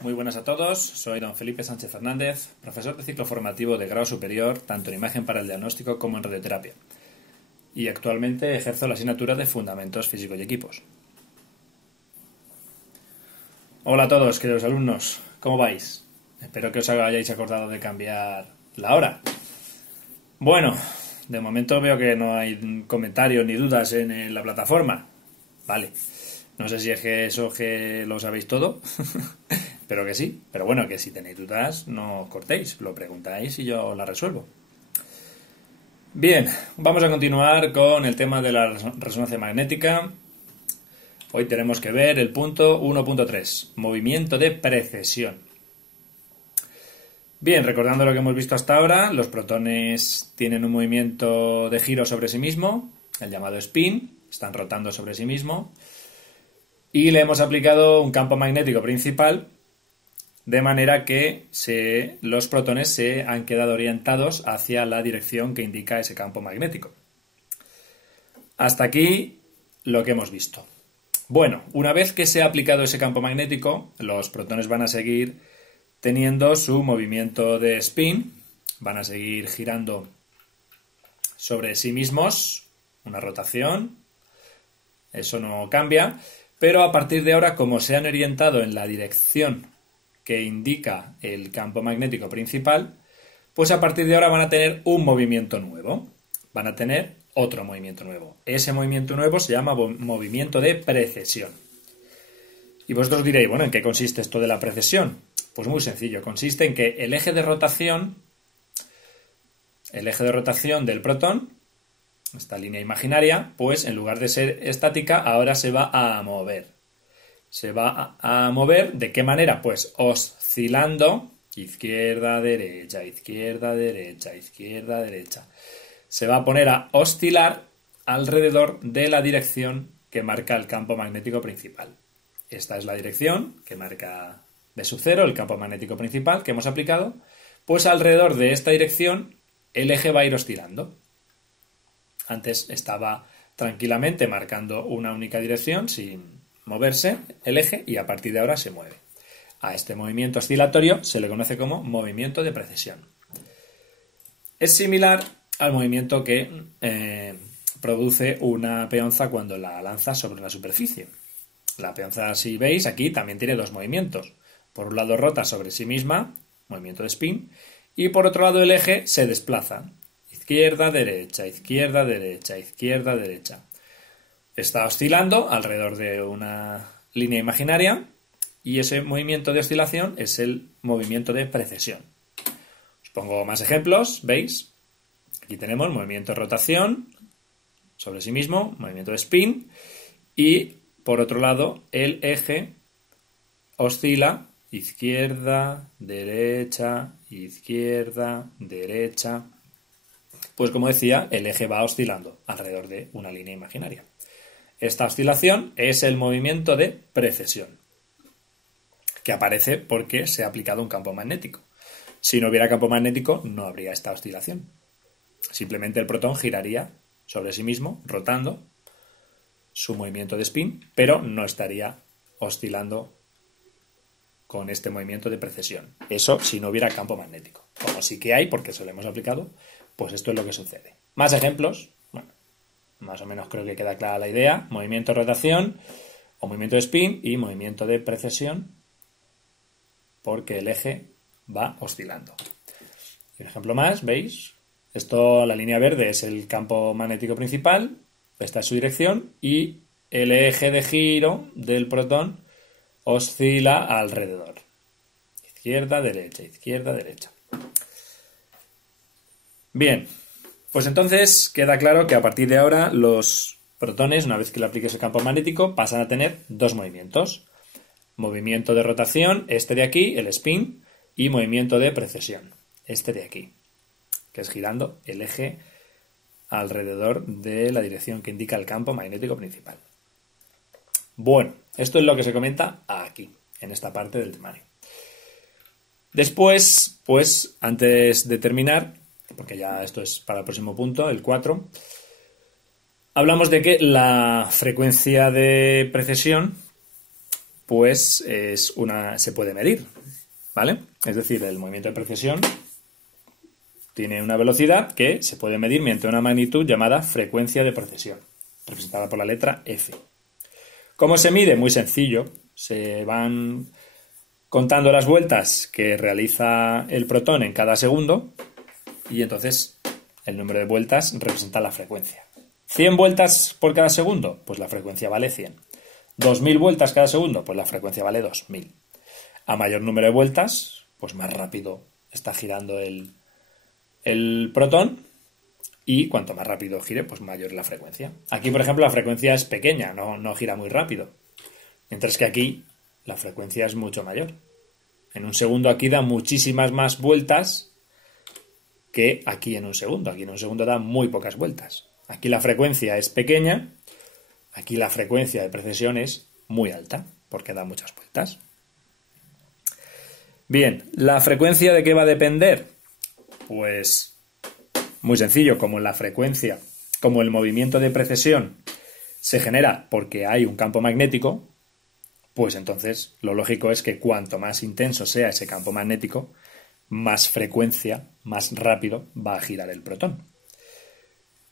Muy buenas a todos, soy don Felipe Sánchez Fernández, profesor de ciclo formativo de grado superior, tanto en imagen para el diagnóstico como en radioterapia. Y actualmente ejerzo la asignatura de Fundamentos Físicos y Equipos. Hola a todos, queridos alumnos, ¿cómo vais? Espero que os hayáis acordado de cambiar la hora. Bueno, de momento veo que no hay comentarios ni dudas en la plataforma. Vale, no sé si es que eso que lo sabéis todo. Espero que sí, pero bueno, que si tenéis dudas no os cortéis, lo preguntáis y yo la resuelvo. Bien, vamos a continuar con el tema de la resonancia magnética. Hoy tenemos que ver el punto 1.3, movimiento de precesión. Bien, recordando lo que hemos visto hasta ahora, los protones tienen un movimiento de giro sobre sí mismo, el llamado spin, están rotando sobre sí mismo, y le hemos aplicado un campo magnético principal, de manera que los protones se han quedado orientados hacia la dirección que indica ese campo magnético. Hasta aquí lo que hemos visto. Bueno, una vez que se ha aplicado ese campo magnético, los protones van a seguir teniendo su movimiento de spin, van a seguir girando sobre sí mismos, una rotación, eso no cambia, pero a partir de ahora, como se han orientado en la dirección que indica el campo magnético principal, pues a partir de ahora van a tener un movimiento nuevo, van a tener otro movimiento nuevo. Ese movimiento nuevo se llama movimiento de precesión. Y vosotros diréis, bueno, ¿en qué consiste esto de la precesión? Pues muy sencillo, consiste en que el eje de rotación del protón, esta línea imaginaria, pues en lugar de ser estática, ahora se va a mover. Se va a mover, ¿de qué manera? Pues oscilando, izquierda, derecha, izquierda, derecha, izquierda, derecha. Se va a poner a oscilar alrededor de la dirección que marca el campo magnético principal. Esta es la dirección que marca de sub 0, el campo magnético principal que hemos aplicado. Pues alrededor de esta dirección el eje va a ir oscilando. Antes estaba tranquilamente marcando una única dirección sin moverse el eje y a partir de ahora se mueve. A este movimiento oscilatorio se le conoce como movimiento de precesión. Es similar al movimiento que produce una peonza cuando la lanza sobre una superficie. La peonza, si veis, aquí también tiene dos movimientos. Por un lado rota sobre sí misma, movimiento de spin, y por otro lado el eje se desplaza. Izquierda, derecha, izquierda, derecha, izquierda, derecha. Está oscilando alrededor de una línea imaginaria y ese movimiento de oscilación es el movimiento de precesión. Os pongo más ejemplos, ¿veis? Aquí tenemos movimiento de rotación sobre sí mismo, movimiento de spin y por otro lado el eje oscila izquierda, derecha, izquierda, derecha. Pues como decía, el eje va oscilando alrededor de una línea imaginaria. Esta oscilación es el movimiento de precesión, que aparece porque se ha aplicado un campo magnético. Si no hubiera campo magnético, no habría esta oscilación. Simplemente el protón giraría sobre sí mismo, rotando su movimiento de spin, pero no estaría oscilando con este movimiento de precesión. Eso si no hubiera campo magnético. Como sí que hay, porque se lo hemos aplicado, pues esto es lo que sucede. Más ejemplos. Más o menos creo que queda clara la idea. Movimiento de rotación o movimiento de spin y movimiento de precesión porque el eje va oscilando. Un ejemplo más, ¿veis? Esto, la línea verde es el campo magnético principal, esta es su dirección y el eje de giro del protón oscila alrededor. Izquierda, derecha, izquierda, derecha. Bien. Pues entonces queda claro que a partir de ahora los protones, una vez que le apliques el campo magnético, pasan a tener dos movimientos. Movimiento de rotación, este de aquí, el spin, y movimiento de precesión, este de aquí, que es girando el eje alrededor de la dirección que indica el campo magnético principal. Bueno, esto es lo que se comenta aquí, en esta parte del temario. Después, pues, antes de terminar, porque ya esto es para el próximo punto, el 4, hablamos de que la frecuencia de precesión pues se puede medir, ¿vale? Es decir, el movimiento de precesión tiene una velocidad que se puede medir mediante una magnitud llamada frecuencia de precesión, representada por la letra F. ¿Cómo se mide? Muy sencillo. Se van contando las vueltas que realiza el protón en cada segundo y entonces el número de vueltas representa la frecuencia. ¿100 vueltas por cada segundo? Pues la frecuencia vale 100. 2000 vueltas cada segundo, pues la frecuencia vale 2000. A mayor número de vueltas, pues más rápido está girando el protón y cuanto más rápido gire, pues mayor es la frecuencia. Aquí, por ejemplo, la frecuencia es pequeña, no gira muy rápido. Mientras que aquí la frecuencia es mucho mayor. En un segundo aquí da muchísimas más vueltas que aquí en un segundo. Aquí en un segundo da muy pocas vueltas. Aquí la frecuencia es pequeña, aquí la frecuencia de precesión es muy alta, porque da muchas vueltas. Bien, ¿la frecuencia de qué va a depender? Pues muy sencillo, como el movimiento de precesión se genera porque hay un campo magnético, pues entonces lo lógico es que cuanto más intenso sea ese campo magnético, más frecuencia, más rápido va a girar el protón.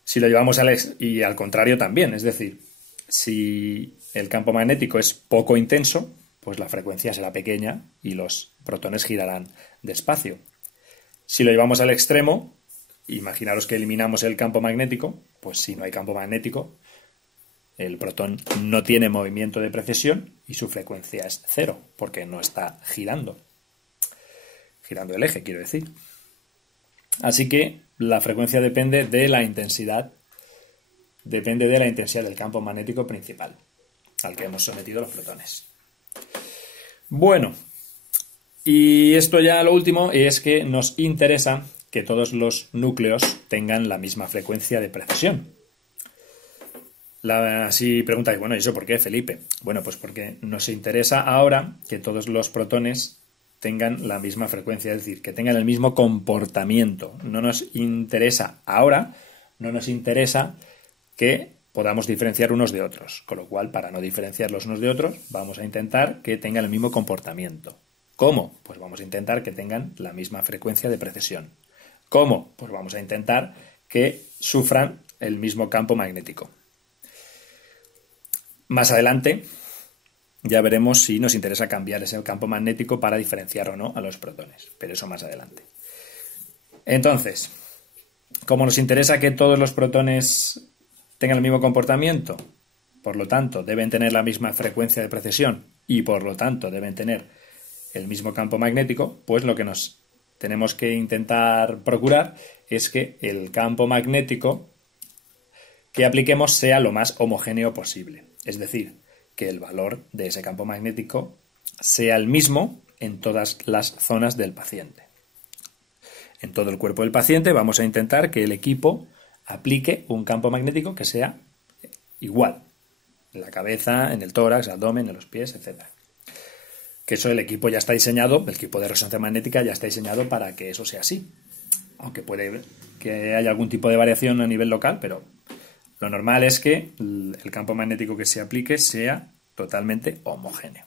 Si lo llevamos y al contrario también, es decir, si el campo magnético es poco intenso, pues la frecuencia será pequeña y los protones girarán despacio. Si lo llevamos al extremo, imaginaros que eliminamos el campo magnético, pues si no hay campo magnético, el protón no tiene movimiento de precesión y su frecuencia es 0, porque no está girando el eje, quiero decir. Así que la frecuencia depende de la intensidad del campo magnético principal al que hemos sometido los protones. Bueno, y esto ya lo último es que nos interesa que todos los núcleos tengan la misma frecuencia de precesión. Si preguntáis, bueno, ¿y eso por qué, Felipe? Bueno, pues porque nos interesa ahora que todos los protones tengan la misma frecuencia, es decir, que tengan el mismo comportamiento. No nos interesa que podamos diferenciar unos de otros, con lo cual, para no diferenciarlos unos de otros, vamos a intentar que tengan el mismo comportamiento. ¿Cómo? Pues vamos a intentar que tengan la misma frecuencia de precesión. ¿Cómo? Pues vamos a intentar que sufran el mismo campo magnético. Más adelante ya veremos si nos interesa cambiar ese campo magnético para diferenciar o no a los protones, pero eso más adelante. Entonces, como nos interesa que todos los protones tengan el mismo comportamiento, por lo tanto deben tener la misma frecuencia de precesión y por lo tanto deben tener el mismo campo magnético, pues lo que nos tenemos que intentar procurar es que el campo magnético que apliquemos sea lo más homogéneo posible. Es decir, que el valor de ese campo magnético sea el mismo en todas las zonas del paciente. En todo el cuerpo del paciente vamos a intentar que el equipo aplique un campo magnético que sea igual. En la cabeza, en el tórax, abdomen, en los pies, etc. Que eso el equipo ya está diseñado, el equipo de resonancia magnética ya está diseñado para que eso sea así. Aunque puede que haya algún tipo de variación a nivel local, pero lo normal es que el campo magnético que se aplique sea totalmente homogéneo.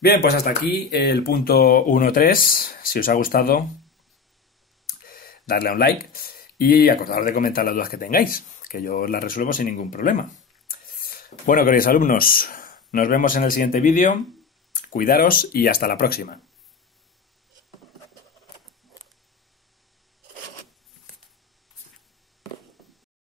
Bien, pues hasta aquí el punto 1.3. Si os ha gustado, darle a un like y acordaros de comentar las dudas que tengáis, que yo las resuelvo sin ningún problema. Bueno, queridos alumnos, nos vemos en el siguiente vídeo. Cuidaros y hasta la próxima.